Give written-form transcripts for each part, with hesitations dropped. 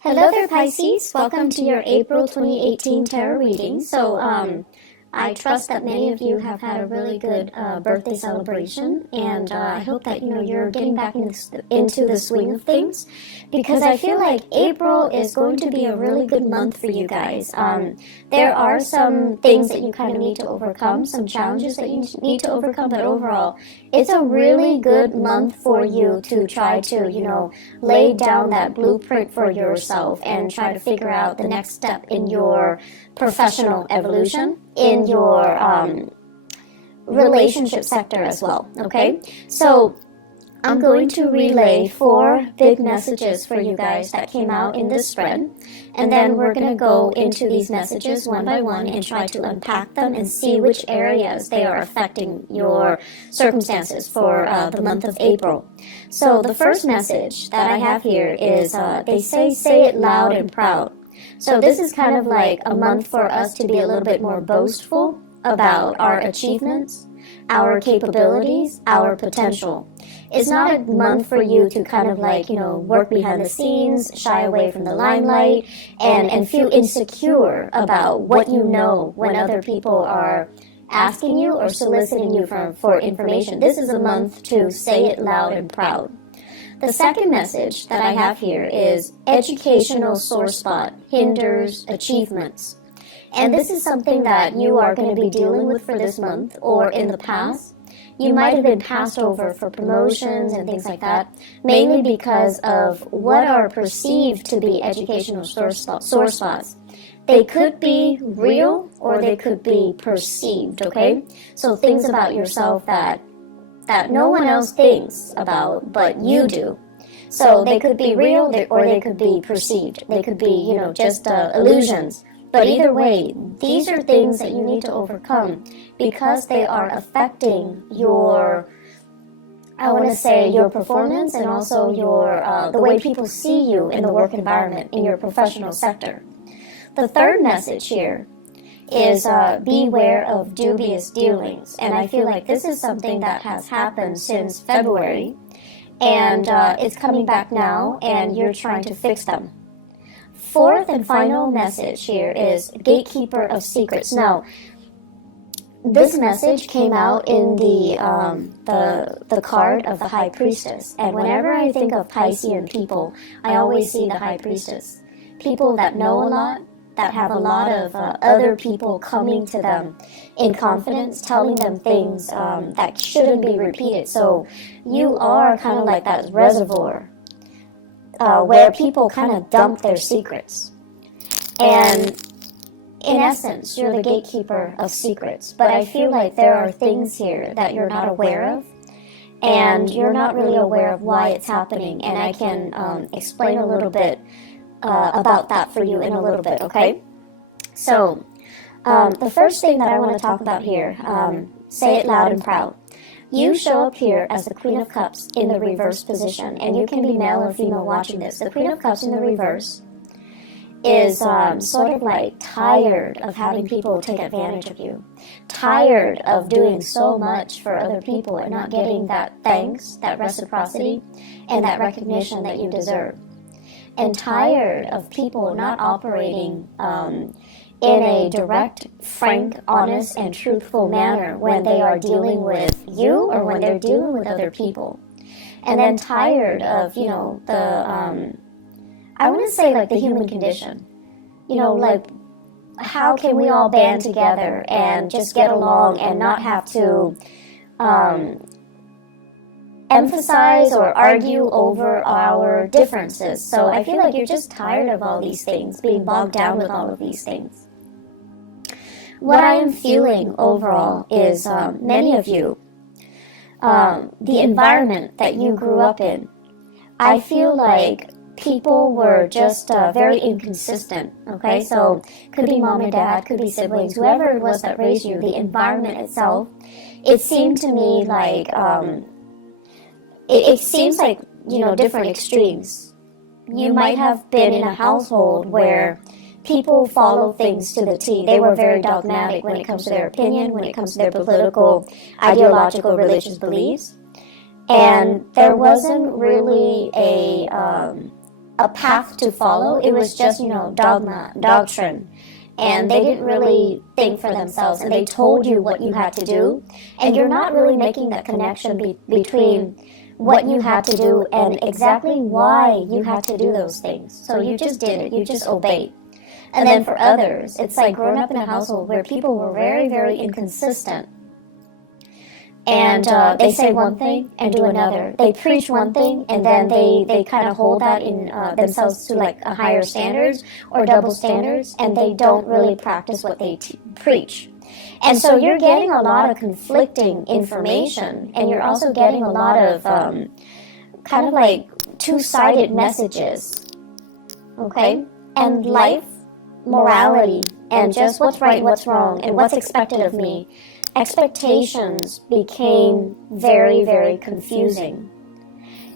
Hello there, Pisces. Welcome to your April 2018 tarot reading. I trust that many of you have had a really good birthday celebration, and I hope that you're getting back into the swing of things, because I feel like April is going to be a really good month for you guys. There are some things that you kind of need to overcome, some challenges that you need to overcome, but overall, it's a really good month for you to try to, lay down that blueprint for yourself and try to figure out the next step in your professional evolution, in your relationship sector as well, okay? So I'm going to relay 4 big messages for you guys that came out in this spread, and then we're going to go into these messages one by one and try to unpack them and see which areas they are affecting your circumstances for the month of April. So the first message that I have here is, they say it loud and proud. So this is kind of like a month for us to be a little bit more boastful about our achievements, our capabilities, our potential. It's not a month for you to kind of like, work behind the scenes, shy away from the limelight, and feel insecure about what you know when other people are asking you or soliciting you for information. This is a month to say it loud and proud. The second message that I have here is educational sore spot hinders achievements. And this is something that you are going to be dealing with for this month, or in the past. You might have been passed over for promotions and things like that, mainly because of what are perceived to be educational sore spots. They could be real or they could be perceived, okay? So things about yourself that no one else thinks about, but you do. So they could be real or they could be perceived. They could be, just illusions. But either way, these are things that you need to overcome because they are affecting your, your performance and also your the way people see you in the work environment, in your professional sector. The third message here is beware of dubious dealings. And I feel like this is something that has happened since February, and it's coming back now, and you're trying to fix them. Fourth and final message here is gatekeeper of secrets. Now, this message came out in the card of the High Priestess, and whenever I think of Piscean people, I always see the High Priestess. People that know a lot, that have a lot of other people coming to them in confidence, telling them things that shouldn't be repeated. So you are kind of like that reservoir where people kind of dump their secrets. And in essence, you're the gatekeeper of secrets. But I feel like there are things here that you're not aware of, and you're not really aware of why it's happening. And I can explain a little bit about that for you in a little bit, okay? So, the first thing that I want to talk about here, say it loud and proud. You show up here as the Queen of Cups in the reverse position, and you can be male or female watching this. The Queen of Cups in the reverse is sort of like tired of having people take advantage of you, tired of doing so much for other people and not getting that thanks, that reciprocity, and that recognition that you deserve. And tired of people not operating in a direct, frank, honest, and truthful manner when they are dealing with you or when they're dealing with other people. And then tired of, I want to say like the human condition. Like how can we all band together and just get along and not have to emphasize or argue over our differences. So I feel like you're just tired of all these things, being bogged down with all of these things. What I am feeling overall is many of you, the environment that you grew up in, I feel like people were just very inconsistent, okay? So could be mom and dad, could be siblings, whoever it was that raised you, the environment itself, it seemed to me like it seems like, different extremes. You might have been in a household where people follow things to the T. They were very dogmatic when it comes to their opinion, when it comes to their political, ideological, religious beliefs. And there wasn't really a path to follow. It was just, dogma, doctrine. And they didn't really think for themselves, and they told you what you had to do. And you're not really making that connection between what you had to do and exactly why you had to do those things. So you just did it. You just obeyed. And then for others, it's like growing up in a household where people were very, very inconsistent. And they say one thing and do another. They preach one thing and then they kind of hold that in themselves to like a higher standards or double standards, and they don't really practice what they preach. And so you're getting a lot of conflicting information, and you're also getting a lot of kind of like two-sided messages. Okay? And life, morality, and just what's right and what's wrong, and what's expected of me. Expectations became very, very confusing.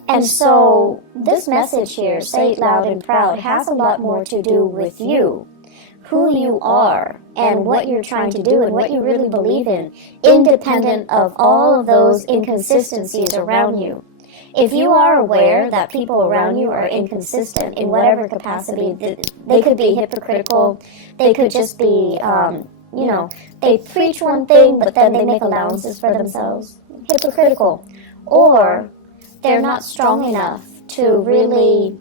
And so this message here, Say It Loud and Proud, has a lot more to do with you, who you are, and what you're trying to do and what you really believe in, independent of all of those inconsistencies around you. If you are aware that people around you are inconsistent in whatever capacity, they could be hypocritical, they could just be they preach one thing, but then they make allowances for themselves. Hypocritical. Or they're not strong enough to really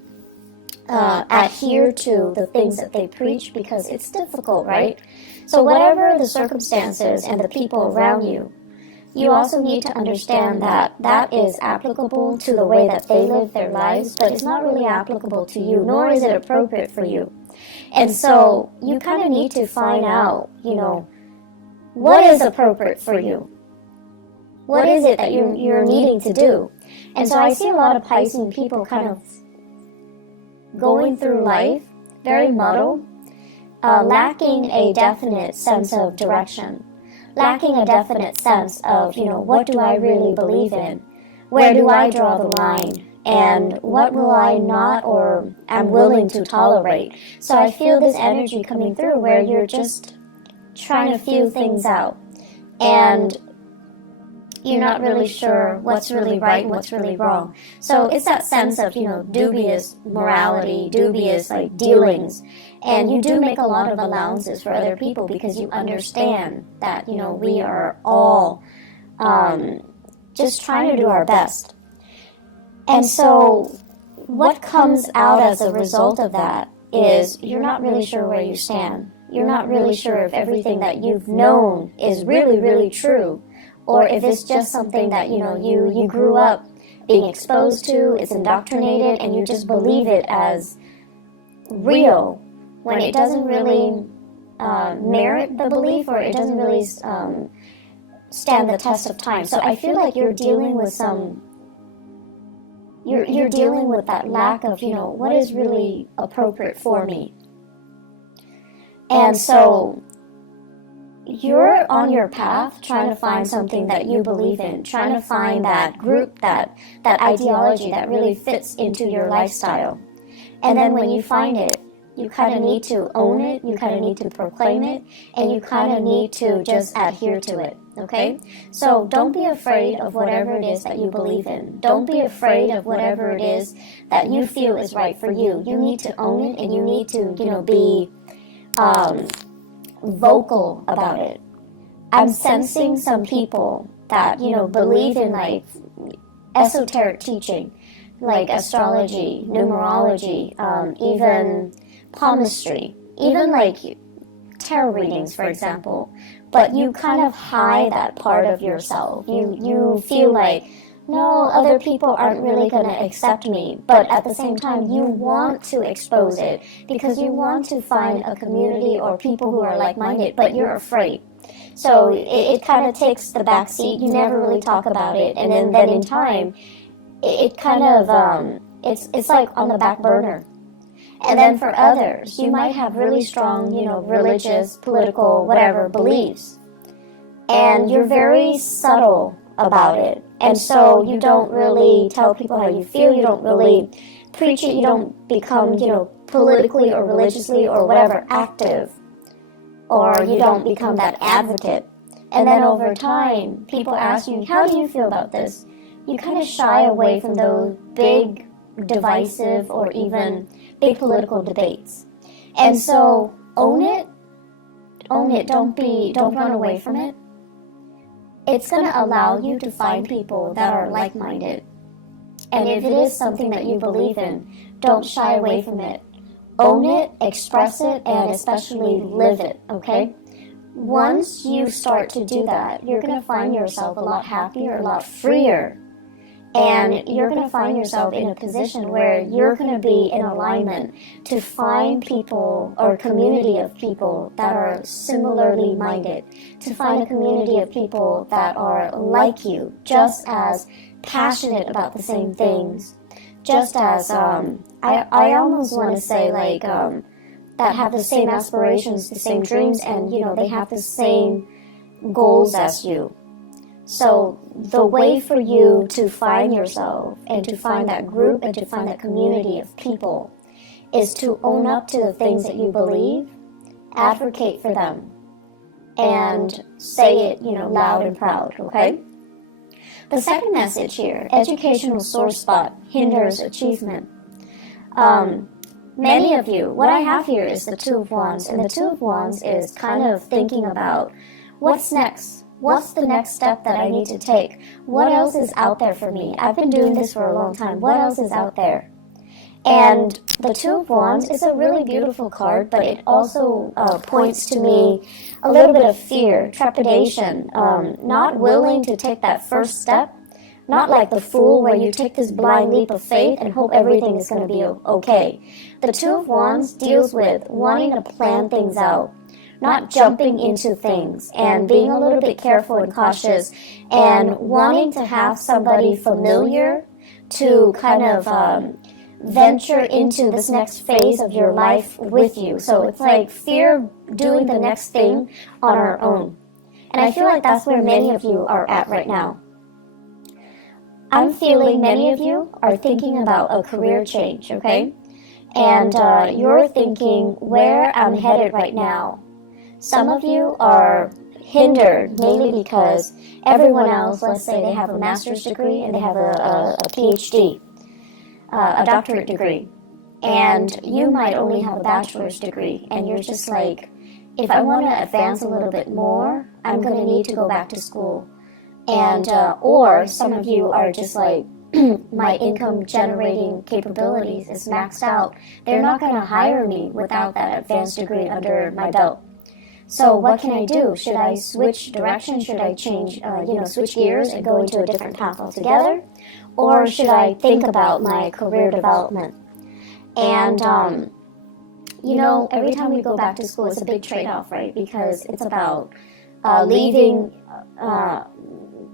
adhere to the things that they preach because it's difficult, right? So whatever the circumstances and the people around you, you also need to understand that that is applicable to the way that they live their lives, but it's not really applicable to you, nor is it appropriate for you. And so you kind of need to find out, what is appropriate for you? What is it that you're needing to do? And so I see a lot of Piscean people kind of going through life very muddled, lacking a definite sense of direction, lacking a definite sense of, what do I really believe in? Where do I draw the line? And what will I not or am willing to tolerate? So I feel this energy coming through where you're just trying to feel things out. And you're not really sure what's really right and what's really wrong. So it's that sense of, dubious morality, dubious like dealings. And you do make a lot of allowances for other people because you understand that, we are all just trying to do our best. And so what comes out as a result of that is you're not really sure where you stand. You're not really sure if everything that you've known is really, really true, or if it's just something that, you grew up being exposed to, it's indoctrinated, and you just believe it as real when it doesn't really merit the belief, or it doesn't really stand the test of time. So I feel like you're dealing with you're dealing with that lack of, what is really appropriate for me. And so you're on your path trying to find something that you believe in, trying to find that group, that ideology that really fits into your lifestyle. And then when you find it, you kind of need to own it, you kind of need to proclaim it, and you kind of need to just adhere to it, okay? So don't be afraid of whatever it is that you believe in. Don't be afraid of whatever it is that you feel is right for you. You need to own it, and you need to, be vocal about it. I'm sensing some people that, believe in like esoteric teaching, like astrology, numerology, even palmistry, even like tarot readings, for example. But you kind of hide that part of yourself. You feel like, no, other people aren't really going to accept me. But at the same time, you want to expose it because you want to find a community or people who are like-minded, but you're afraid. So it kind of takes the back seat. You never really talk about it. And then in time, it kind of, it's like on the back burner. And then for others, you might have really strong, religious, political, whatever beliefs. And you're very subtle about it. And so you don't really tell people how you feel. You don't really preach it. You don't become, politically or religiously or whatever active. Or you don't become that advocate. And then over time, people ask you, how do you feel about this? You kind of shy away from those big, divisive, or even big political debates. And so own it, don't run away from it. It's going to allow you to find people that are like-minded. And if it is something that you believe in, don't shy away from it. Own it, express it, and especially live it, okay? Once you start to do that, you're going to find yourself a lot happier, a lot freer. And you're going to find yourself in a position where you're going to be in alignment to find people or community of people that are similarly minded, to find a community of people that are like you, just as passionate about the same things, just as, I almost want to say, like, that have the same aspirations, the same dreams, and, you know, they have the same goals as you. So the way for you to find yourself and to find that group and to find that community of people is to own up to the things that you believe, advocate for them, and say it, you know, loud and proud, okay? The second message here, educational sore spot hinders achievement. Many of you, what I have here is the Two of Wands, and the Two of Wands is kind of thinking about what's next. What's the next step that I need to take? What else is out there for me? I've been doing this for a long time. What else is out there? And the Two of Wands is a really beautiful card, but it also points to me a little bit of fear, trepidation, not willing to take that first step, not like the Fool where you take this blind leap of faith and hope everything is going to be okay. The Two of Wands deals with wanting to plan things out, not jumping into things and being a little bit careful and cautious and wanting to have somebody familiar to kind of venture into this next phase of your life with you. So it's like fear of doing the next thing on our own. And I feel like that's where many of you are at right now. I'm feeling many of you are thinking about a career change, okay? And you're thinking where I'm headed right now. Some of you are hindered mainly because everyone else, let's say they have a master's degree and they have a PhD, a doctorate degree, and you might only have a bachelor's degree, and you're just like, if I want to advance a little bit more, I'm going to need to go back to school. And or some of you are just like, my income generating capabilities is maxed out. They're not going to hire me without that advanced degree under my belt. So what can I do? Should I switch direction? Should I change, switch gears and go into a different path altogether? Or should I think about my career development? And, every time we go back to school, it's a big trade-off, right? Because it's about leaving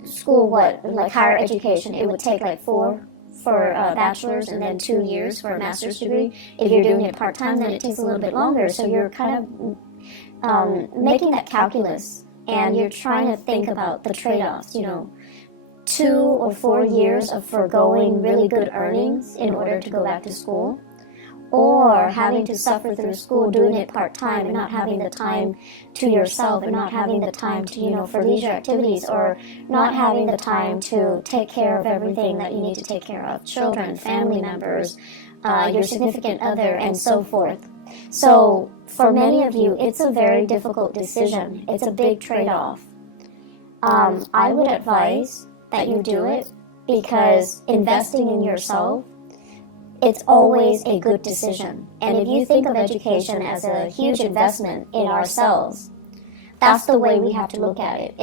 school, like higher education. It would take like 4 for a bachelor's and then 2 years for a master's degree. If you're doing it part-time, then it takes a little bit longer. So you're kind of making that calculus, and you're trying to think about the trade-offs, 2 or 4 years of foregoing really good earnings in order to go back to school, or having to suffer through school doing it part-time and not having the time to yourself and not having the time to, for leisure activities, or not having the time to take care of everything that you need to take care of, children, family members, your significant other, and so forth. So for many of you, it's a very difficult decision. It's a big trade-off. I would advise that you do it because investing in yourself, it's always a good decision. And if you think of education as a huge investment in ourselves, that's the way we have to look at it.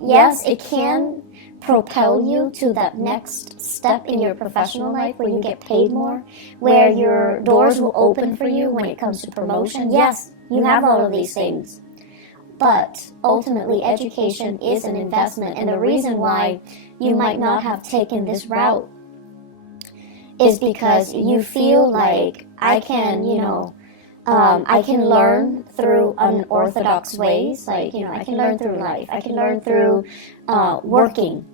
Yes, it can propel you to that next step in your professional life where you get paid more, where your doors will open for you when it comes to promotion. Yes, you have all of these things. But ultimately, education is an investment. And the reason why you might not have taken this route is because you feel like I can learn through unorthodox ways. Like, I can learn through life. I can learn through working.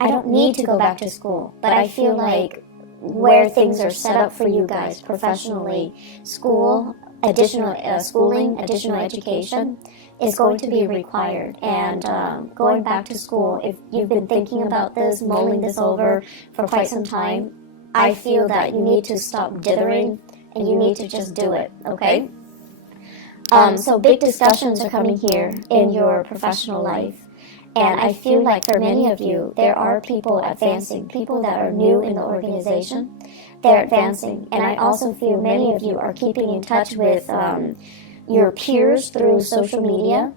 I don't need to go back to school. But I feel like where things are set up for you guys professionally, school, additional schooling, additional education is going to be required. And going back to school, if you've been thinking about this, mulling this over for quite some time, I feel that you need to stop dithering and you need to just do it, okay? So big discussions are coming here in your professional life. And I feel like for many of you, there are people advancing, people that are new in the organization. They're advancing. And I also feel many of you are keeping in touch with your peers through social media.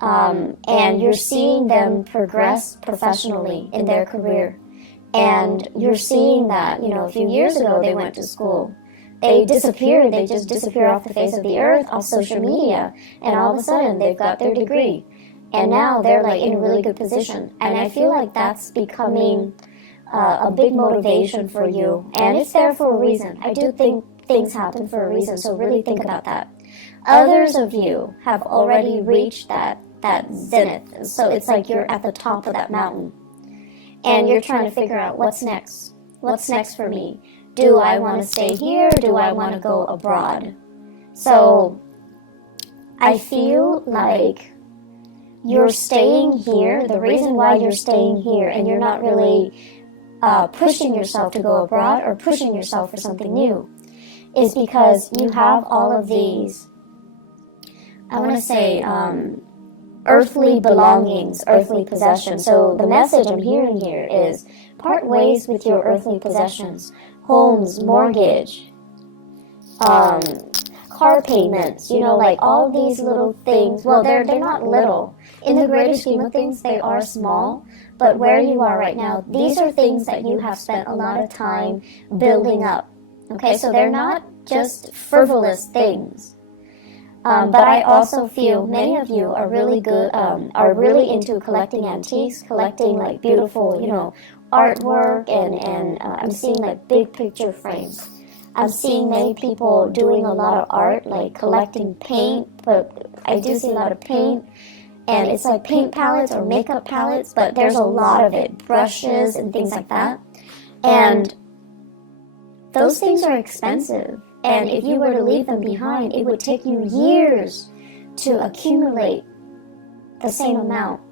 And you're seeing them progress professionally in their career. And you're seeing that, a few years ago they went to school. They disappeared. They just disappear off the face of the earth, off social media. And all of a sudden, they've got their degree. And now they're like in a really good position. And I feel like that's becoming a big motivation for you. And it's there for a reason. I do think things happen for a reason. So really think about that. Others of you have already reached that zenith. So it's like you're at the top of that mountain. And you're trying to figure out what's next. What's next for me? Do I want to stay here? Do I want to go abroad? So I feel like you're staying here. The reason why you're staying here and you're not really pushing yourself to go abroad or pushing yourself for something new is because you have all of these, I want to say, earthly belongings, earthly possessions. So the message I'm hearing here is part ways with your earthly possessions. Homes, mortgage, car payments, like all these little things. Well, they're not little. In the greater scheme of things, they are small. But where you are right now, these are things that you have spent a lot of time building up. Okay, so they're not just frivolous things. But I also feel many of you are really good, are really into collecting antiques, collecting like beautiful, artwork, and I'm seeing like big picture frames. I'm seeing many people doing a lot of art, like collecting paint, but I do see a lot of paint, and it's like paint palettes or makeup palettes, but there's a lot of it, brushes and things like that. And those things are expensive. And if you were to leave them behind, it would take you years to accumulate the same amount.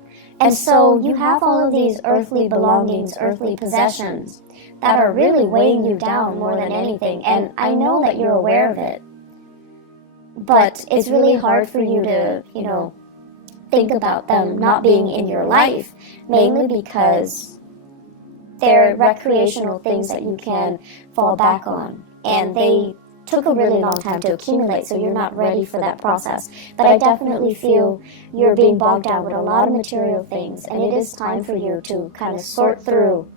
And so you have all of these earthly belongings, earthly possessions that are really weighing you down more than anything. And I know that you're aware of it. But it's really hard for you to, think about them not being in your life, mainly because they're recreational things that you can fall back on. And they took a really long time to accumulate, so you're not ready for that process. But I definitely feel you're being bogged down with a lot of material things, and it is time for you to kind of sort through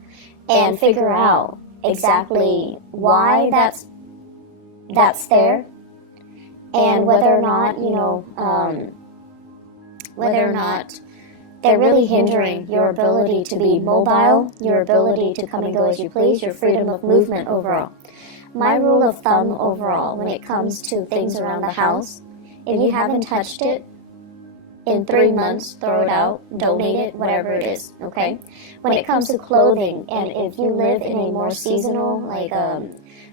and figure out exactly why that's there, and whether or not, whether or not they're really hindering your ability to be mobile, your ability to come and go as you please, your freedom of movement overall. My rule of thumb overall when it comes to things around the house, if you haven't touched it in 3 months, throw it out, donate it, whatever it is, okay? When it comes to clothing, and if you live in a more seasonal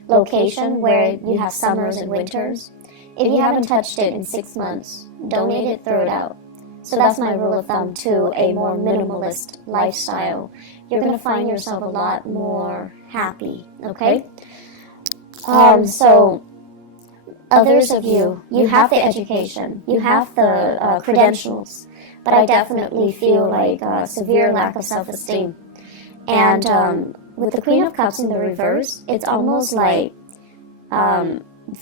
location where you have summers and winters, if you haven't touched it in 6 months, donate it, throw it out. So that's my rule of thumb to a more minimalist lifestyle. You're going to find yourself a lot more happy, okay? So others of you, you have the education, you have the credentials, but I definitely feel like a severe lack of self-esteem. And with the Queen of Cups in the reverse, it's almost like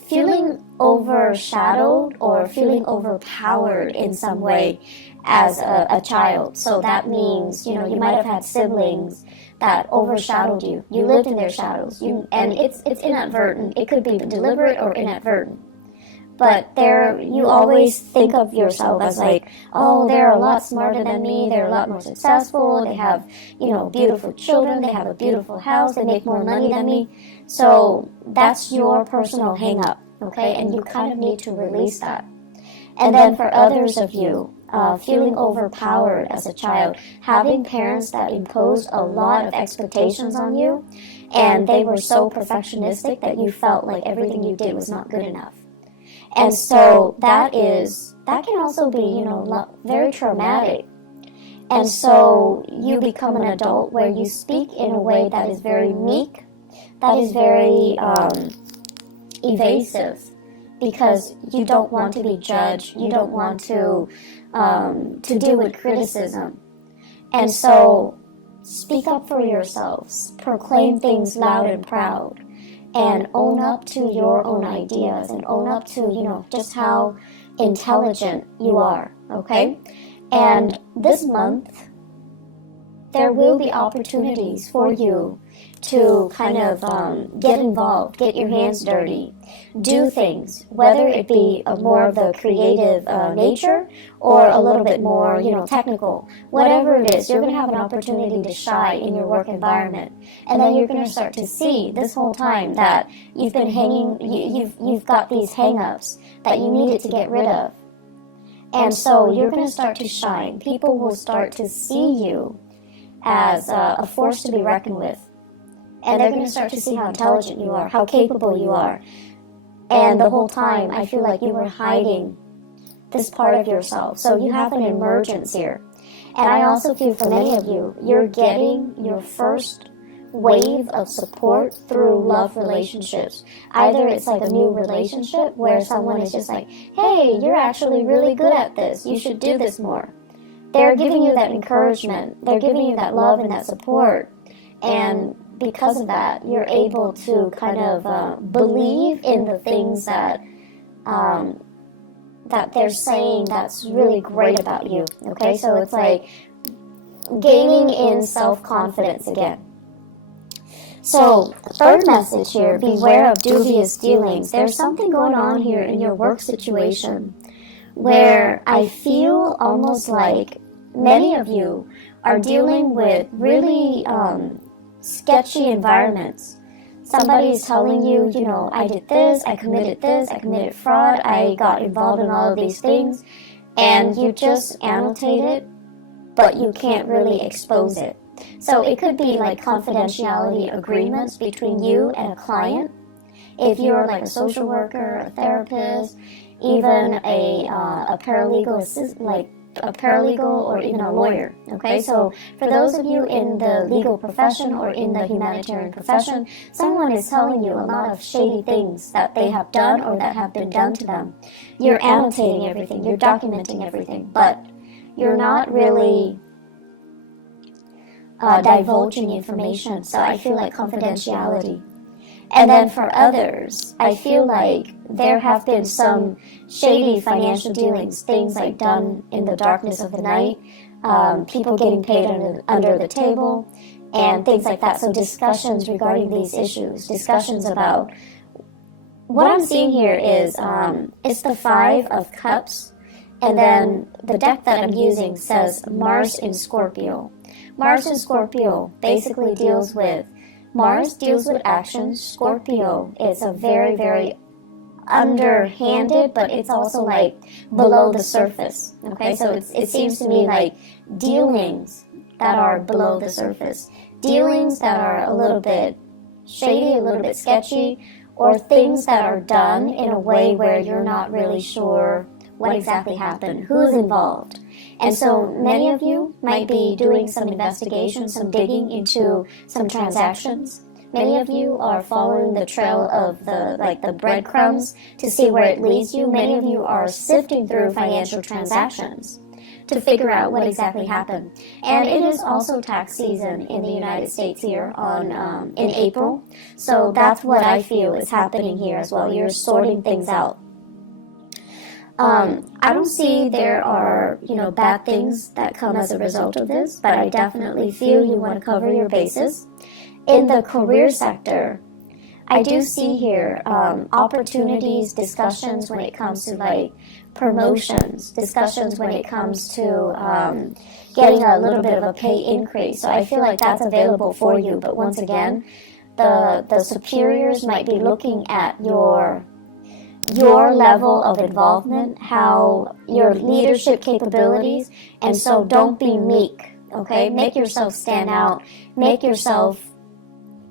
feeling overshadowed or feeling overpowered in some way as a child. So that means, you might have had siblings that overshadowed you. You lived in their shadows. And it's inadvertent. It could be deliberate or inadvertent. But you always think of yourself as like, oh, they're a lot smarter than me. They're a lot more successful. They have, beautiful children. They have a beautiful house. They make more money than me. So that's your personal hang-up, okay? And you kind of need to release that. And then for others of you, feeling overpowered as a child, having parents that imposed a lot of expectations on you, and they were so perfectionistic that you felt like everything you did was not good enough. And so that can also be, very traumatic. And so you become an adult where you speak in a way that is very meek, that is very evasive because you don't want to be judged. You don't want to deal with criticism. And so speak up for yourselves. Proclaim things loud and proud. And own up to your own ideas and own up to, you know, just how intelligent you are, okay? And this month, there will be opportunities for you to kind of get involved, get your hands dirty, do things, whether it be more of the creative nature or a little bit more, you know, technical. Whatever it is, you're going to have an opportunity to shine in your work environment. And then you're going to start to see this whole time that you've been hanging, you've got these hang-ups that you needed to get rid of. And so you're going to start to shine. People will start to see you as a force to be reckoned with. And they're going to start to see how intelligent you are, how capable you are. And the whole time, I feel like you were hiding this part of yourself. So you have an emergence here. And I also feel for many of you, you're getting your first wave of support through love relationships. Either it's like a new relationship where someone is just like, hey, you're actually really good at this. You should do this more. They're giving you that encouragement. They're giving you that love and that support. And because of that, you're able to kind of believe in the things that that they're saying that's really great about you. Okay, so it's like gaining in self-confidence again. So, third message here, beware of dubious dealings. There's something going on here in your work situation where I feel almost like many of you are dealing with really sketchy environments. Somebody is telling you, you know, I did this, I committed fraud, I got involved in all of these things, and you just annotate it, but you can't really expose it. So it could be like confidentiality agreements between you and a client. If you're like a social worker, a therapist, even a paralegal assistant, like a paralegal or even a lawyer, okay? So for those of you in the legal profession or in the humanitarian profession, someone is telling you a lot of shady things that they have done or that have been done to them. You're annotating everything, you're documenting everything, but you're not really divulging information. So I feel like confidentiality. And then for others, I feel like there have been some shady financial dealings, things like done in the darkness of the night, people getting paid under the table, and things like that. So discussions regarding these issues, discussions about what I'm seeing here is it's the Five of Cups, and then the deck that I'm using says Mars in Scorpio. Mars in Scorpio basically deals with Mars deals with action. Scorpio is a very, very underhanded, but it's also like below the surface. Okay, so it seems to me like dealings that are below the surface, dealings that are a little bit shady, a little bit sketchy, or things that are done in a way where you're not really sure what exactly happened, who's involved. And so many of you might be doing some investigation, some digging into some transactions. Many of you are following the trail of the breadcrumbs to see where it leads you. Many of you are sifting through financial transactions to figure out what exactly happened. And it is also tax season in the United States here in April. So that's what I feel is happening here as well. You're sorting things out. I don't see there are, bad things that come as a result of this, but I definitely feel you want to cover your bases. In the career sector, I do see here opportunities, discussions when it comes to like promotions, discussions when it comes to getting a little bit of a pay increase. So I feel like that's available for you. But once again, the superiors might be looking at your level of involvement, how your leadership capabilities, and so don't be meek, okay? Make yourself stand out, make yourself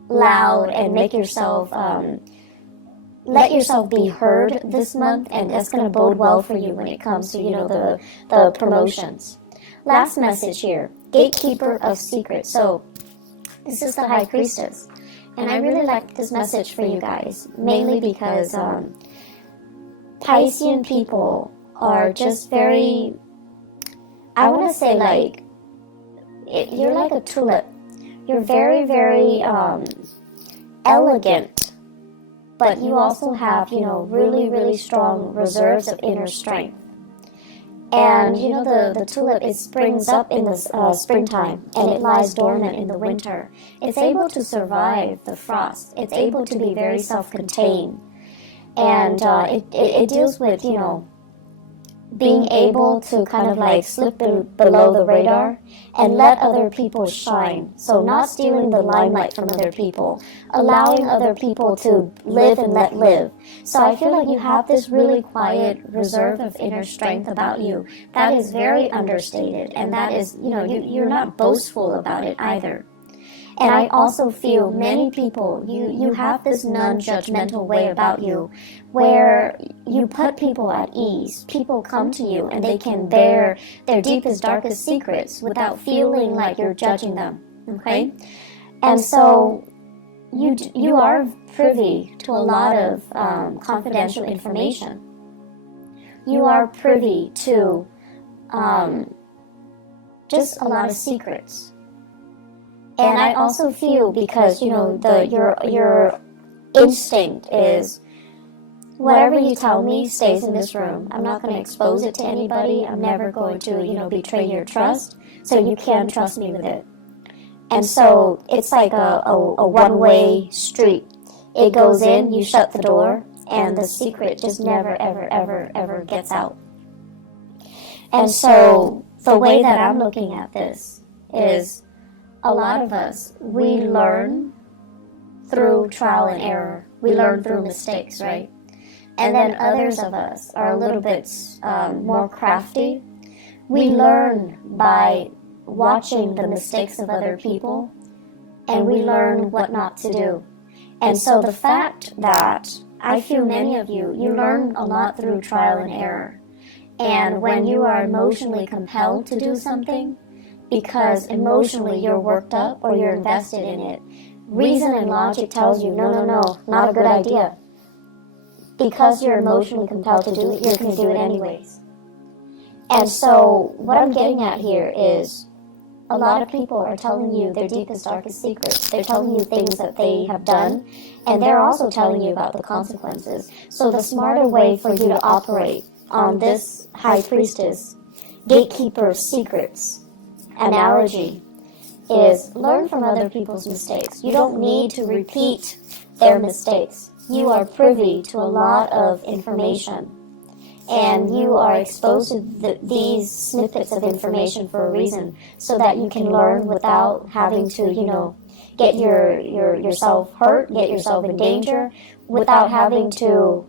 loud, and make yourself, let yourself be heard this month, and that's going to bode well for you when it comes to, the promotions. Last message here, gatekeeper of secrets. So this is the High Priestess. And I really like this message for you guys, mainly because Piscean people are just very, I want to say like, you're like a tulip. You're very, very elegant, but you also have, you know, really, really strong reserves of inner strength. And, you know, the tulip, it springs up in the springtime, and it lies dormant in the winter. It's able to survive the frost. It's able to be very self-contained. And it deals with, you know, being able to kind of like slip below the radar and let other people shine. So not stealing the limelight from other people, allowing other people to live and let live. So I feel like you have this really quiet reserve of inner strength about you that is very understated, and that is, you know, you're not boastful about it either. And I also feel many people, you have this non-judgmental way about you where you put people at ease. People come to you and they can bear their deepest, darkest secrets without feeling like you're judging them, okay? And so you are privy to a lot of confidential information. You are privy to just a lot of secrets. And I also feel, because, you know, your instinct is, whatever you tell me stays in this room. I'm not going to expose it to anybody. I'm never going to, you know, betray your trust. So you can trust me with it. And so it's like a one-way street. It goes in, you shut the door, and the secret just never, ever, ever, ever gets out. And so the way that I'm looking at this is, a lot of us, we learn through trial and error. We learn through mistakes, right? And then others of us are a little bit more crafty. We learn by watching the mistakes of other people, and we learn what not to do. And so the fact that I feel many of you, you learn a lot through trial and error. And when you are emotionally compelled to do something, because emotionally you're worked up or you're invested in it, reason and logic tells you, no, not a good idea. Because you're emotionally compelled to do it, you're going to do it anyways. And so what I'm getting at here is, a lot of people are telling you their deepest, darkest secrets. They're telling you things that they have done, and they're also telling you about the consequences. So the smarter way for you to operate on this high priestess, gatekeeper of secrets analogy is, learn from other people's mistakes. You don't need to repeat their mistakes. You are privy to a lot of information, and you are exposed to these snippets of information for a reason, so that you can learn without having to, you know, get yourself hurt, get yourself in danger, without having to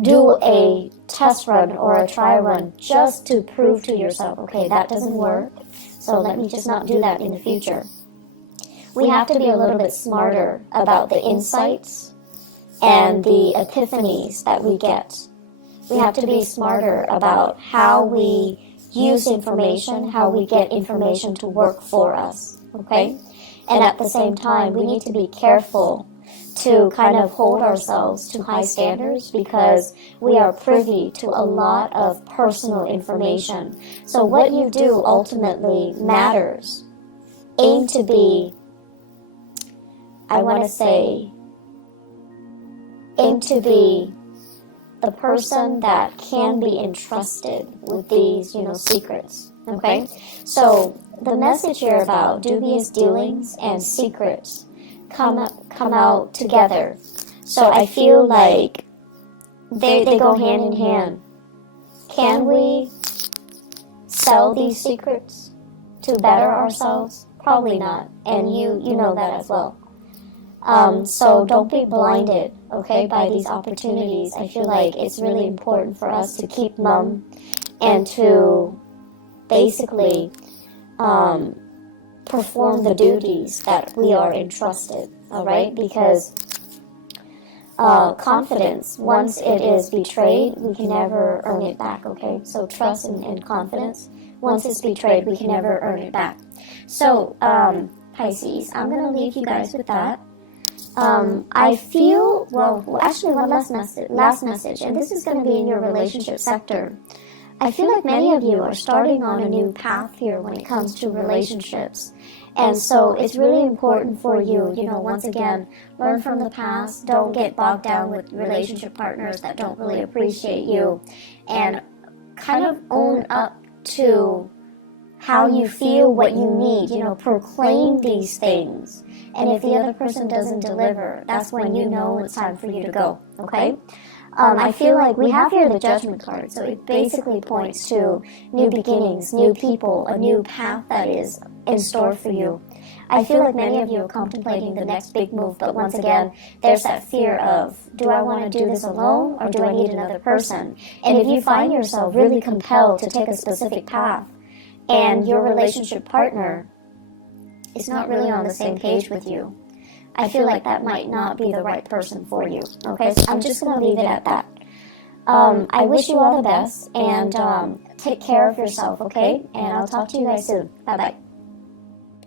do a test run or a trial run just to prove to yourself, okay, that doesn't work, so let me just not do that in the future. We have to be a little bit smarter about the insights and the epiphanies that we get. We have to be smarter about how we use information, how we get information to work for us, okay? And at the same time, we need to be careful to kind of hold ourselves to high standards, because we are privy to a lot of personal information. So what you do ultimately matters. Aim to be, aim to be the person that can be entrusted with these, you know, secrets, okay? So the message here about dubious dealings and secrets come out together. So I feel like they go hand in hand. Can we sell these secrets to better ourselves? Probably not, and you know that as well. So don't be blinded, okay, by these opportunities. I feel like it's really important for us to keep mum and to basically perform the duties that we are entrusted, all right? Because confidence, once it is betrayed, we can never earn it back, okay? So trust and confidence, once it's betrayed, we can never earn it back. So, Pisces, I'm going to leave you guys with that. I feel, well, actually one last message, and this is going to be in your relationship sector. I feel like many of you are starting on a new path here when it comes to relationships. And so it's really important for you, once again, learn from the past. Don't get bogged down with relationship partners that don't really appreciate you. And kind of own up to how you feel, what you need, proclaim these things. And if the other person doesn't deliver, that's when you know it's time for you to go, okay? I feel like we have here the Judgment card, so it basically points to new beginnings, new people, a new path that is in store for you. I feel like many of you are contemplating the next big move, but once again, there's that fear of, do I want to do this alone, or do I need another person? And if you find yourself really compelled to take a specific path, and your relationship partner is not really on the same page with you, I feel like that might not be the right person for you. Okay, so I'm just going to leave it at that. I wish you all the best, and take care of yourself, okay? And I'll talk to you guys soon. Bye-bye.